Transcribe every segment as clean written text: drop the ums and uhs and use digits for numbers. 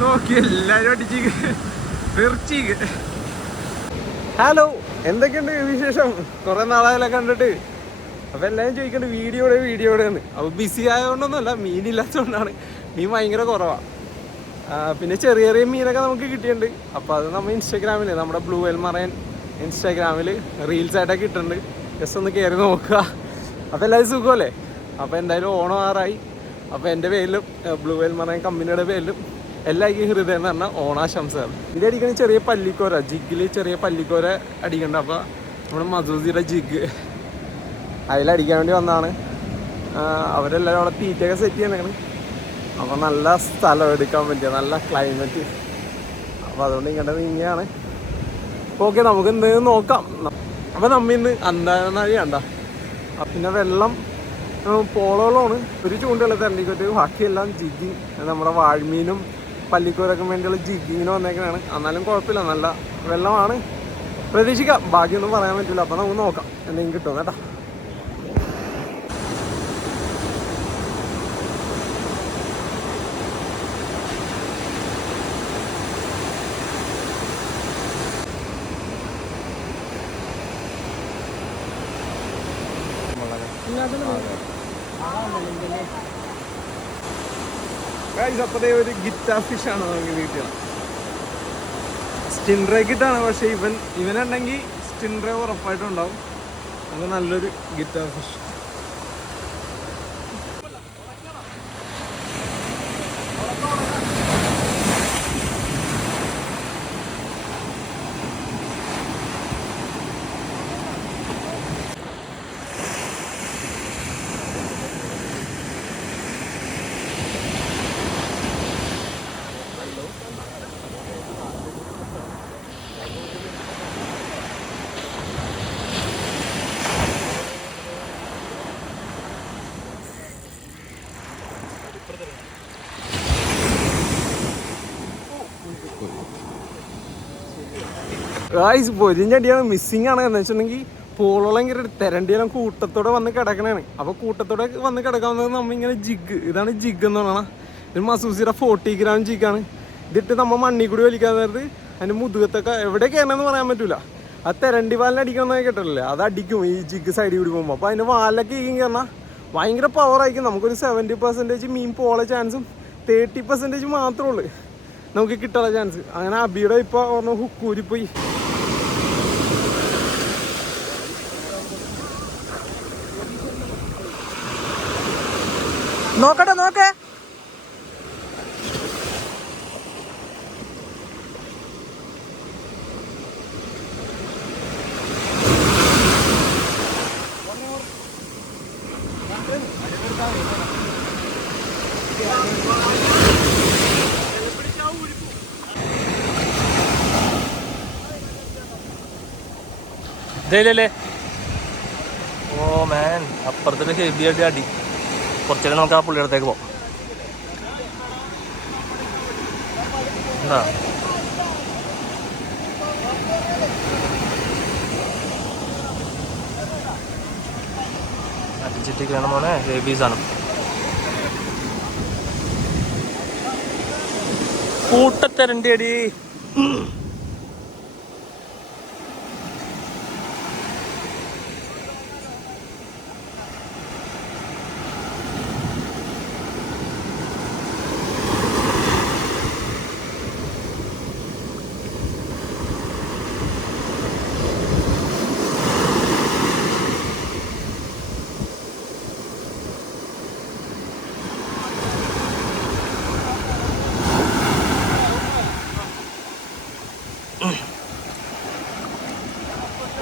നോക്കി എല്ലാരും അടിച്ചീക്ക് തീർച്ചീക്ക്. ഹലോ, എന്തൊക്കെയുണ്ട് വിശേഷം? കുറെ നാളായാലോ കണ്ടിട്ട്. അപ്പൊ എല്ലാരും ചോദിക്കണ്ട് വീഡിയോടെന്ന്. അപ്പൊ ബിസി ആയതുകൊണ്ടൊന്നുമല്ല, മീനില്ലാത്തതുകൊണ്ടാണ്. മീൻ ഭയങ്കര കുറവാണ്. പിന്നെ ചെറിയ ചെറിയ മീനൊക്കെ നമുക്ക് കിട്ടിയിട്ടുണ്ട്. അപ്പോൾ അത് നമ്മൾ ഇൻസ്റ്റാഗ്രാമിൽ, നമ്മുടെ ബ്ലൂ വെൽ മറൈൻ ഇൻസ്റ്റാഗ്രാമിൽ റീൽസ് ആയിട്ടൊക്കെ ഇട്ടിട്ടുണ്ട്. ജസ്റ്റ് ഒന്ന് കയറി നോക്കുക. അപ്പോൾ എല്ലാവരും സുഖമല്ലേ? അപ്പോൾ എന്തായാലും ഓണം ആറായി. അപ്പോൾ എൻ്റെ പേരിലും ബ്ലൂ വെൽ മറൈൻ കമ്പനിയുടെ പേരിലും എല്ലാവർക്കും ഹൃദയം എന്ന് പറഞ്ഞാൽ ഓണാശംസകൾ. ഇത് അടിക്കണ ചെറിയ പല്ലിക്കോര, ജിഗിൽ ചെറിയ പല്ലിക്കോര അടിക്കണ്ട. അപ്പോൾ നമ്മുടെ മസൂസിയുടെ ജിഗ് അതിലടിക്കാൻ വേണ്ടി വന്നതാണ്. അവരെല്ലാവരും അവിടെ തീറ്റയൊക്കെ സെറ്റ് ചെയ്യണേണ്. അപ്പോൾ നല്ല സ്ഥലം എടുക്കാൻ പറ്റിയ നല്ല ക്ലൈമറ്റ്. അപ്പോൾ അതുകൊണ്ട് ഇങ്ങോട്ട് നീങ്ങിയാണ്. ഓക്കെ, നമുക്ക് ഇന്ന് നോക്കാം. അപ്പോൾ നമ്മ ഇന്ന് അന്താഴി കണ്ട. പിന്നെ വെള്ളം പോളോളമാണ്. ഒരു ചൂണ്ടുള്ള തരണ്ടിക്കൊട്ട്, ബാക്കിയെല്ലാം ജിഗിങ്. നമ്മുടെ വാഴ്മീനും പല്ലിക്കോരൊക്കെ വേണ്ടിയുള്ള ജിഗിങ്ങിന് വന്നേക്കാണ്. എന്നാലും കുഴപ്പമില്ല, നല്ല വെള്ളമാണ്. പ്രതീക്ഷിക്കാം, ബാക്കിയൊന്നും പറയാൻ പറ്റില്ല. അപ്പോൾ നമുക്ക് നോക്കാം എന്തെങ്കിലും കിട്ടും കേട്ടോ. അപ്പതേ ഒരു ഗിറ്റാർ ഫിഷാണ് നമുക്ക് കിട്ടിയത്. സ്റ്റിൻഡ്രേ കിട്ടാണ്. പക്ഷെ ഇവനുണ്ടെങ്കിൽ സ്റ്റിൻഡ്രേ ഉറപ്പായിട്ടും ഉണ്ടാവും. അത് നല്ലൊരു ഗിറ്റാർ ഫിഷ്. പൊരിഞ്ഞടിയാണ്, മിസ്സിങ് ആണ്. എന്ന് വെച്ചിട്ടുണ്ടെങ്കിൽ പോളോളം ഇങ്ങനെ തെരണ്ടിയെല്ലാം കൂട്ടത്തോടെ വന്ന് കിടക്കണേണ്. അപ്പോൾ കൂട്ടത്തോടെ വന്ന് കിടക്കാവുന്നത് നമ്മളിങ്ങനെ ജിഗ്, ഇതാണ് ജിഗ് എന്ന് പറയണ. ഇത് മസൂസിയുടെ 40 ഗ്രാം ജിഗാണ്. ഇതിട്ട് നമ്മൾ മണ്ണി കൂടി വലിക്കാൻ നേരത്ത് അതിൻ്റെ മുതുകത്തൊക്കെ എവിടെ കയറണമെന്ന് പറയാൻ പറ്റില്ല. ആ തെരണ്ടി വാലിന് അടിക്കണമെന്നൊക്കെ കേട്ടില്ലേ, അത് അടിക്കും ഈ ജിഗ് സൈഡിൽ കൂടി പോകുമ്പോൾ. അപ്പോൾ അതിൻ്റെ വാലൊക്കെ ഈ കയറണം ഭയങ്കര പവറായിരിക്കും. നമുക്കൊരു 70% മീൻ പോകാനുള്ള ചാൻസും 30% മാത്രമേ ഉള്ളൂ നമുക്ക് കിട്ടാനുള്ള ചാൻസ്. അങ്ങനെ അബിയുടെ ഇപ്പോൾ പറഞ്ഞ ഹുക്കൂരിപ്പോയി. നോക്കട്ടെ നോക്കേ. ഇതല്ലേ? ഓ മാൻ, അപ്പുറത്തൊരു ഹെവി ആയിട്ട് അടി. കുറച്ചേരം നമുക്ക് ആ പുള്ളിയുടെ അടുത്തേക്ക് പോകാം. എന്താ അടിച്ചിട്ടേക്കാണ് മോനെ, ഹെവി സാധനം. കൂട്ടത്തരണ്ടി അടി.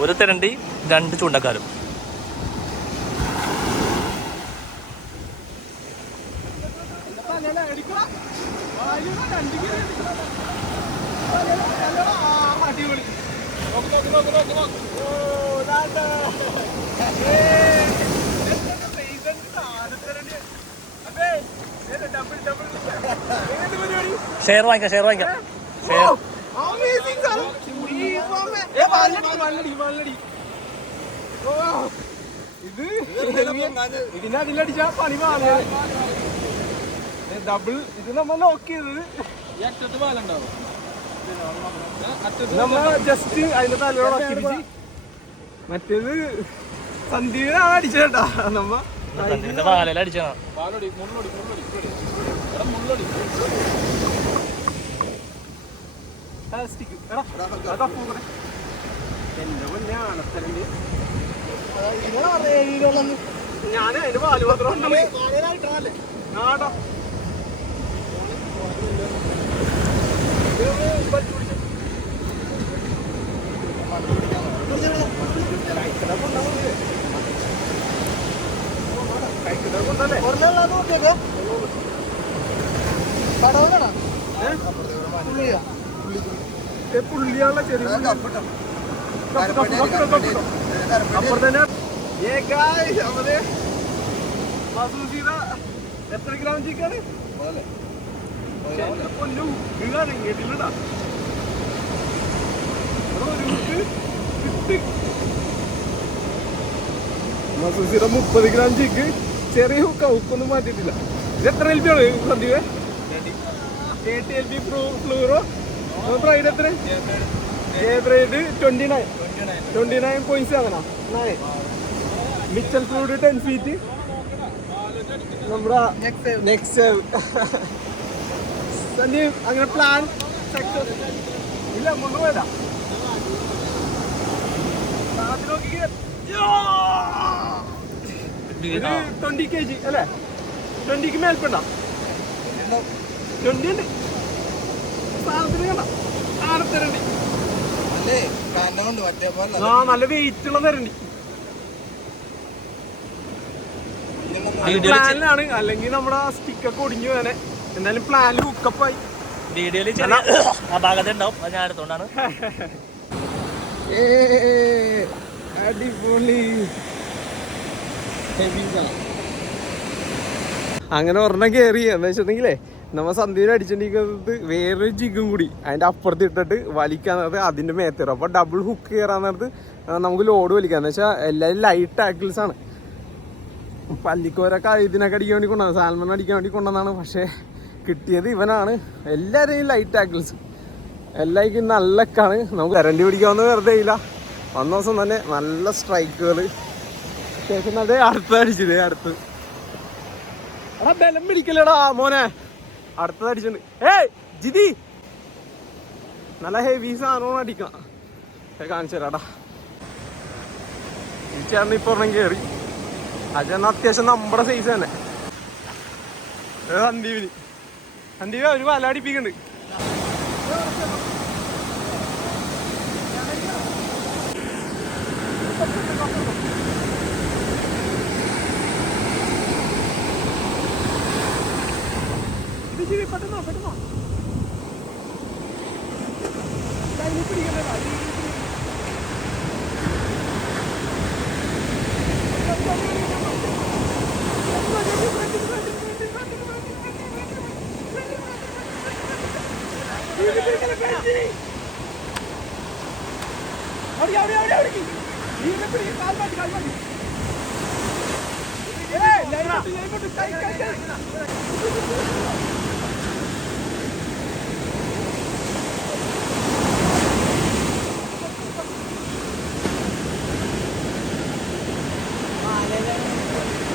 ഒരു തെരണ്ടി 2 ചൂണ്ടക്കാരും. ഷെയർ വാങ്ങിക്കാം. ഇതിന്റെ അടിയിലടിച്ചാ പണി പാ ഡബിൾ ഇത് നമ്മൾ ലോക്ക് ചെയ്തത് നമ്മ ജസ്റ്റ് അതിന്റെ തലയോടെ മറ്റേത് സന്ദീപിനാണ് അടിച്ചേട്ടാ നമ്മ അടിച്ചാ ഞാൻ അതിന്റെ പാല് മാത്രം ആടാ പുള്ളിയാണല്ലോ ചെറിയ അപ്പുറം തന്നെ എത്ര ഗ്രാം ചിക്കാണ് പൊന്നു കേട്ടില്ലടാ മസൂസിയുടെ 30 ഗ്രാം ചിക്ക് ചെറിയ ഹുക്കൊന്നും മാറ്റിയിട്ടില്ല. ഇത് എത്ര LB ആണ് സന്ദീപ്? KTLB ഫ്ലൂറോ പ്രൈഡ് എത്ര? പ്രൈഡ് 29 പോയിന്റ്സ് അങ്ങനെ മിച്ചൽ ഫ്ലൂഡ് 10 ഫീറ്റ് നമ്മുടെ നെക്സ്റ്റ് സന്ദീപ് അങ്ങനെ പ്ലാൻ സക്സസ് ഇല്ല മുന്നോട്ടാ നോക്കി 20 kg അല്ലേ? 20ക്ക് മേൽപ്പണ്ട 20 ഉണ്ട് സാധനത്തിന് കണ്ട ആടത്തരണ്ടി നല്ല വെയിറ്റ് ഉള്ള തരണ്ടി പ്ലാനിലാണ്. അല്ലെങ്കിൽ നമ്മുടെ സ്റ്റിക്കൊക്കെ ഒടിഞ്ഞു വേനെ. എന്തായാലും പ്ലാനിൽ ഹുക്കപ്പായി. വീഡിയോയിൽ ആ ഭാഗത്ത് ഉണ്ടാവും. അത് ഞാൻ എടുത്തോണ്ടാണ്. അടിപൊളി. അങ്ങനെ ഒരെണ്ണം കയറി. എന്താ വെച്ചിട്ടുണ്ടെങ്കിലേ നമ്മ സന്ധ്യയിൽ അടിച്ചിട്ടുണ്ടെങ്കിൽ വേറൊരു ജിഗും കൂടി അതിൻ്റെ അപ്പുറത്ത് ഇട്ടിട്ട് വലിക്കാൻ നേരത്ത് അതിൻ്റെ മേത്തേറും. അപ്പോൾ ഡബിൾ ഹുക്ക് കയറാൻ നേരത്ത് നമുക്ക് ലോഡ് വലിക്കാം. എന്ന് വെച്ചാൽ എല്ലാവരും ലൈറ്റ് ടാക്കിൾസ് ആണ്. പല്ലിക്കോരൊക്കെ ഇതിനൊക്കെ അടിക്കാൻ വേണ്ടി കൊണ്ടുവന്നത്, സാൽമൺ അടിക്കാൻ വേണ്ടി കൊണ്ടുവന്നതാണ്. പക്ഷേ കിട്ടിയത് ഇവനാണ്. എല്ലാവരെയും ലൈറ്റ് ടാക്കിൾസ് എല്ലാവർക്കും നല്ലക്കാണ്. നമുക്ക് കരണ്ടി പിടിക്കാവുന്ന വെറുതെ ഇല്ല. വന്ന ദിവസം തന്നെ നല്ല സ്ട്രൈക്കുകൾ ശേഷം അതേ അടുത്ത് അടിച്ചത്. അടുത്ത് എടാ ബലം പിടിക്കലടാ മോനെ. അടുത്തത് അടിച്ചിട്ടുണ്ട്. ജിതി നല്ല ഹെവി സാധനമാണ് അടിക്കാം. കാണിച്ചു തരാടാ. ഈ ചേട്ടൻ ഇപ്പോൾ ഒരെണ്ണം കയറി. അതെന്നാ അത്യാവശ്യം നമ്മുടെ സൈസ് തന്നെ. സന്ദീപ് ഒരു വല അടിപ്പിക്കുന്നുണ്ട്. പെട്ടെന്നോ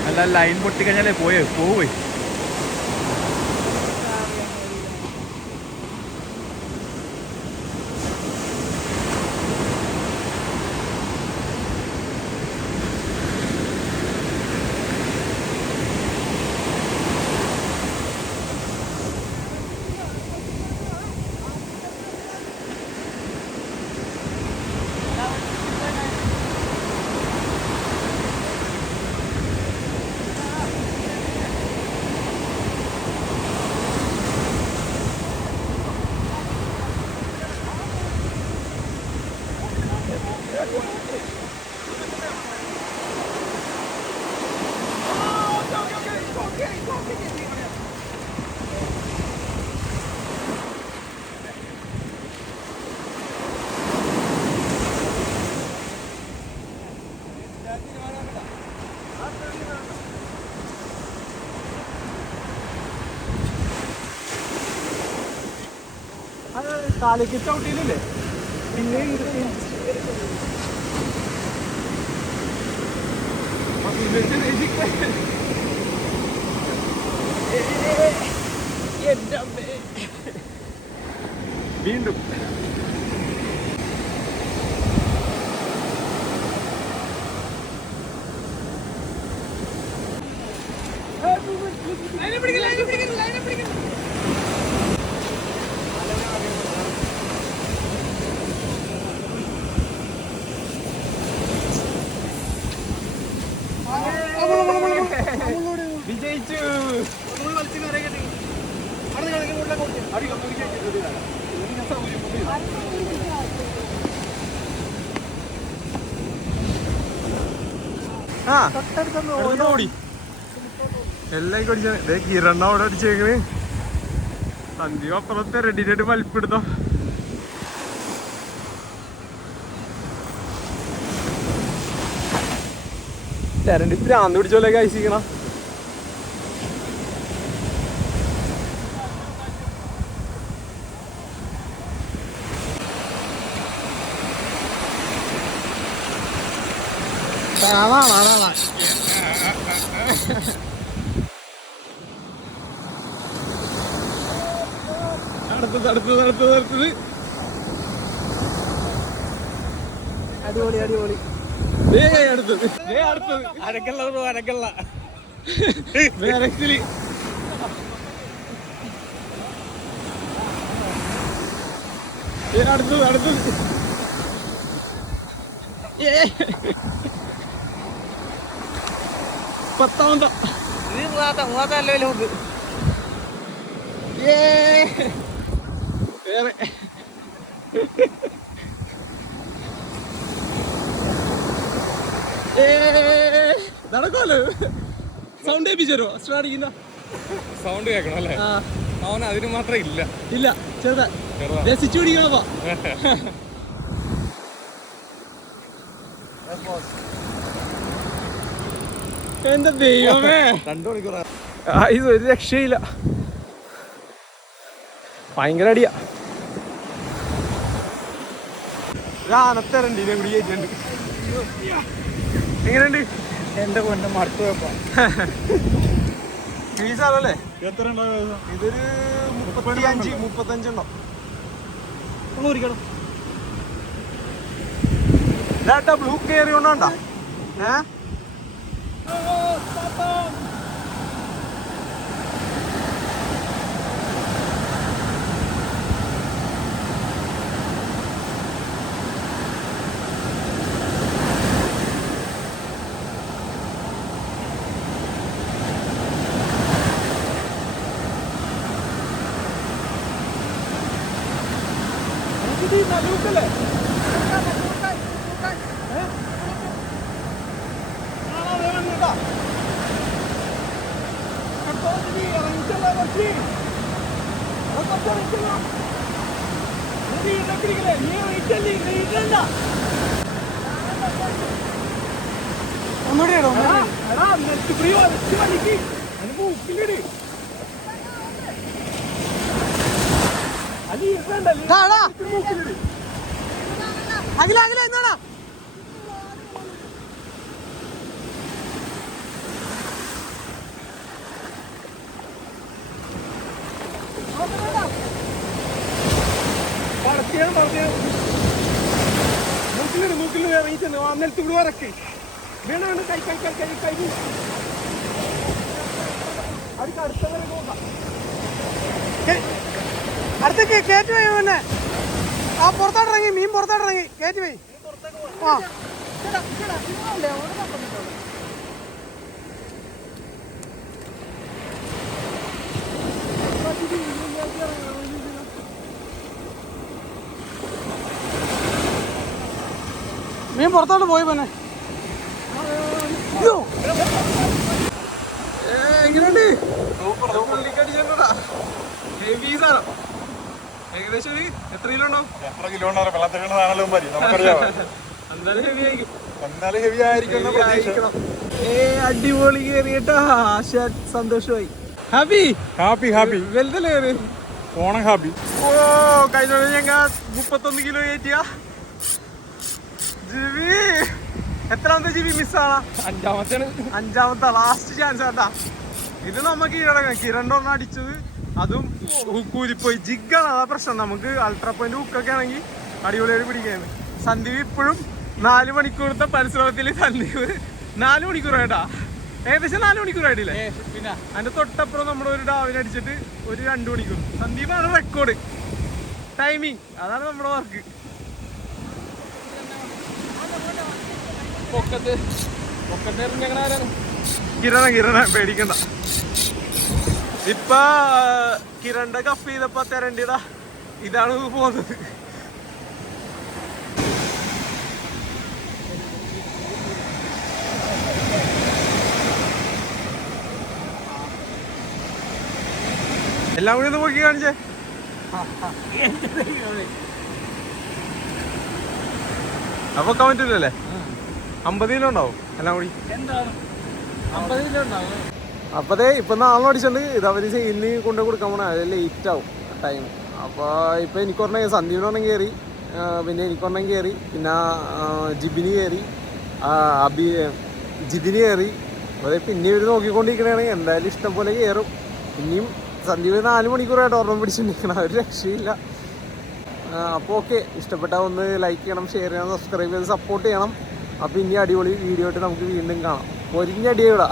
അല്ല ലൈൻ പൊട്ടിക്കഴിഞ്ഞാലേ പോയി. കാലേക്ക് ചവിട്ടിയില്ലേ പിന്നെ വീണ്ടും വിജയിച്ചു. ഓടി എല്ലാം അടിച്ച കിരണ അവിടെ അടിച്ചേക്കണ്. സന്ധ്യ അപ്പുറത്തെ റെഡിയായിട്ട് വലിപ്പെടുത്തോ. തരണ്ടി ഭ്രാന്ത് പിടിച്ചോലെ കഴിച്ചിരിക്കണ. അടുത്തത് അടിപൊളി അടിപൊളി. അടുത്തത് അരക്കള്ള വേറെക്സില് അടുത്തത് പത്താമത്തെ മൂന്നാമത്തെ ലോക്ക്. വേറെ നടക്കുമല്ലോ. സൗണ്ട് ഏൽപ്പിച്ചോ സ്റ്റാർട്ടിങ്ങിന്റെ സൗണ്ട് കേൾക്കണം അല്ലേ? അവൻ അതിന് മാത്രം ഇല്ല ചെറുതാ രസിച്ചു പിടിക്കണപ്പാ. എന്റെ ദൈവമേ 2 മണിക്കൂർ ഇത് ഒരു രക്ഷയില്ല. ഭയങ്കര അടിയാ. ആനത്തരണ്ട് ഇതിനെ കൂടി കയറ്റുണ്ട്. എങ്ങനെയുണ്ട്? എന്റെ പൊന്നെ മടുത്തു പോയപ്പോ. ഫീസാണല്ലേ? എത്ര ഉണ്ടാവും? ഇതൊരു 35 ഉണ്ടോ? ഒന്ന് കുറിക്കണം. ഇതാട്ടാ ബ്ലൂ കയറി കൊണ്ടോണ്ടാ. ലൂക്കല്ലേ അഖില എന്നാടാ മൂക്കിൽ ഇറങ്ങിച്ചു അന്നേരത്ത് ഇവിടെ വരക്ക് വേണം കൈ കൈ കൈ കൈ കൈ അടുത്ത അടുത്ത വരെ നോക്കാം. അടുത്തേക്ക് കയറ്റി പോയി. പിന്നെ ആ പുറത്തോട്ടിറങ്ങി മീൻ പുറത്തോട്ടിറങ്ങി കയറ്റി പോയി. ആ മീൻ പുറത്തോട്ട് പോയി. പിന്നെ എങ്ങനെയുണ്ട്? ഏകദേശം എത്ര കിലോ ഉണ്ടാവും? എത്ര കിലോ വെള്ളത്തിലാണല്ലോ ഹെവി ആയിരിക്കും. അടിപൊളി കേറിട്ടാ. സന്തോഷമായി. ഹാപ്പി ഹാപ്പി ഹാപ്പി വലുതല്ലേ? ഓണം ഹാബി. ഓ കഴിഞ്ഞ ഞങ്ങ 31 കിലോ കയറ്റിയ ജിബി. എത്രാമത്തെ ജിബി മിസ്സാണ്? അഞ്ചാമത്തെ ലാസ്റ്റ് ചാൻസ് ആട്ടാ. ഇത് നമുക്ക് കിരണ്ട ഒരെണ്ണം അടിച്ചത്, അതും കൂരിപ്പോയി. ജിഗാണ് അതാ പ്രശ്നം. നമുക്ക് അൾട്രാ പോയിന്റ് ഹുക്കൊക്കെ ആണെങ്കിൽ അടിപൊളിയായിട്ട് പിടിക്കുകയാണ്. സന്ദീപ് ഇപ്പോഴും 4 മണിക്കൂറത്തെ പരിശ്രമത്തിൽ സന്ദീപ് 4 മണിക്കൂറായിട്ടാ, ഏകദേശം 4 മണിക്കൂറായിട്ടില്ലേ? പിന്നെ അതിന്റെ തൊട്ടപ്പുറം നമ്മുടെ ഒരു ഡാവിനെ അടിച്ചിട്ട് ഒരു 2 മണിക്കൂർ. സന്ദീപാണ് റെക്കോർഡ് ടൈമിങ്. അതാണ് നമ്മുടെ വർക്ക്. കിരണ പേടിക്കണ്ട. ഇപ്പൊ കിരണ്ട കഫ് ചെയ്തപ്പോ തരണ്ടിടാ ഇതാണ് പോകുന്നത്. എല്ലാം കൂടി ഒന്ന് നോക്കി കാണിച്ചേ. അപ്പൊ കമന്റില്ലല്ലേ? 50 കിലോ ഉണ്ടാവും എല്ലാം കൂടി. അപ്പതേ ഇപ്പൊ നാളെ അടിച്ചോണ്ട് ഇത് അവര് സെയിലിന് കൊണ്ടു കൊടുക്കാൻ പോണ. അത് ലേറ്റ് ആവും ടൈം. അപ്പൊ ഇപ്പൊ എനിക്കൊരെണ്ണം സന്ദീപിനൊരെണ്ണം കയറി, പിന്നെ എനിക്കൊരെണ്ണം കയറി, പിന്നെ ജിബിന് കയറി, ജിതിന് കയറി. അതെ പിന്നെ ഇവര് നോക്കിക്കൊണ്ടിരിക്കണേ. എന്തായാലും ഇഷ്ടം പോലെ കയറും. ഇനിയും സന്ദീപ് 4 മണിക്കൂറായിട്ട് ഓർമ്മ പിടിച്ചിരിക്കണം, ഒരു രക്ഷയില്ല. അപ്പോൾ ഓക്കെ, ഇഷ്ടപ്പെട്ടാൽ ഒന്ന് ലൈക്ക് ചെയ്യണം, ഷെയർ ചെയ്യണം, സബ്സ്ക്രൈബ് ചെയ്ത് സപ്പോർട്ട് ചെയ്യണം. അപ്പോൾ ഇനി അടിപൊളി വീഡിയോ ആയിട്ട് നമുക്ക് വീണ്ടും കാണാം. പൊരിഞ്ഞടിയൂടാ.